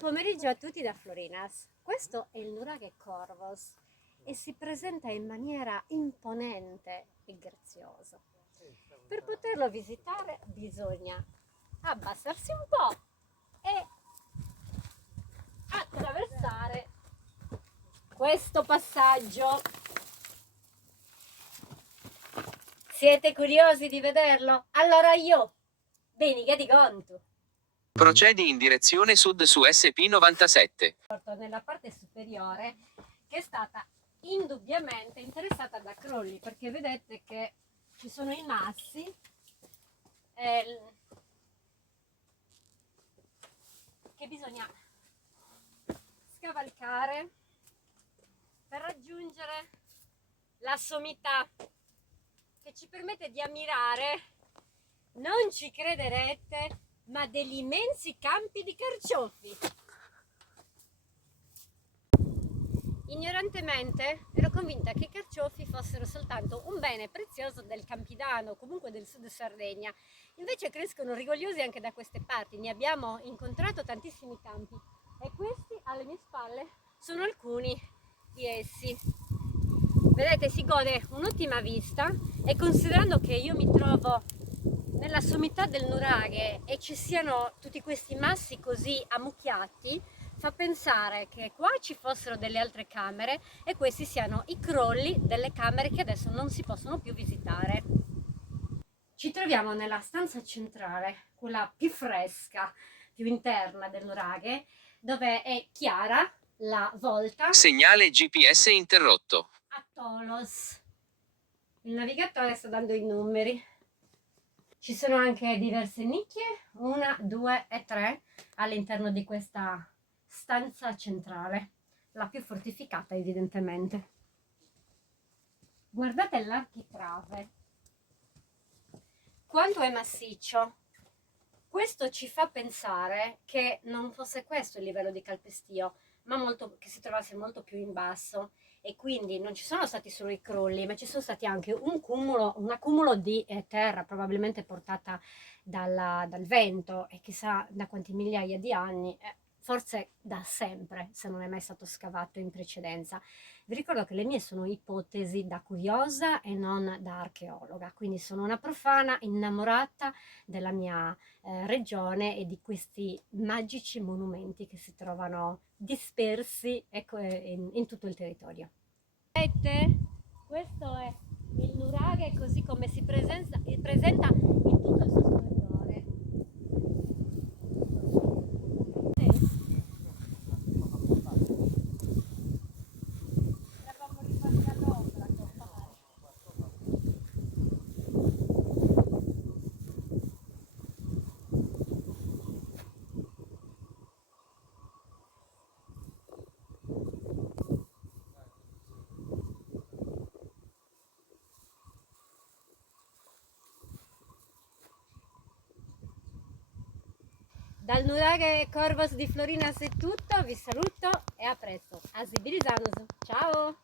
pomeriggio a tutti da Florinas. Questo è il nuraghe Corvos e si presenta in maniera imponente e graziosa. Per poterlo visitare bisogna abbassarsi un po' e attraversare questo passaggio. Siete curiosi di vederlo? Allora io, bene, che di conto. Procedi in direzione sud su SP97. Nella parte superiore, che è stata indubbiamente interessata da crolli, perché vedete che ci sono i massi che bisogna scavalcare per raggiungere la sommità, che ci permette di ammirare, non ci crederete, ma degli immensi campi di carciofi. Ignorantemente ero convinta che i carciofi fossero soltanto un bene prezioso del Campidano, comunque del sud Sardegna. Invece crescono rigogliosi anche da queste parti, ne abbiamo incontrato tantissimi campi e questi alle mie spalle sono alcuni di essi. Vedete, si gode un'ottima vista e considerando che io mi trovo nella sommità del nuraghe e ci siano tutti questi massi così ammucchiati, fa pensare che qua ci fossero delle altre camere e questi siano i crolli delle camere che adesso non si possono più visitare. Ci troviamo nella stanza centrale, quella più fresca, più interna del nuraghe, dove è chiara la volta. Segnale GPS interrotto. A Tolos. Il navigatore sta dando i numeri. Ci sono anche diverse nicchie, 1, 2 e 3 all'interno di questa stanza centrale, la più fortificata evidentemente. Guardate l'architrave, quanto è massiccio. Questo ci fa pensare che non fosse questo il livello di calpestio, ma che si trovasse molto più in basso, e quindi non ci sono stati solo i crolli, ma ci sono stati anche un accumulo di terra, probabilmente portata dal vento, e chissà da quanti migliaia di anni, forse da sempre, se non è mai stato scavato in precedenza. Vi ricordo che le mie sono ipotesi da curiosa e non da archeologa, quindi sono una profana innamorata della mia regione e di questi magici monumenti che si trovano dispersi, ecco, in tutto il territorio. Vedete? Questo è il nuraghe così come si presenta in tutto il suo splendore. Eravamo rimasti all'ombra a fare. Dal nuraghe Corvos di Florinas è tutto, vi saluto e a presto. A Zibirizanosu. Ciao!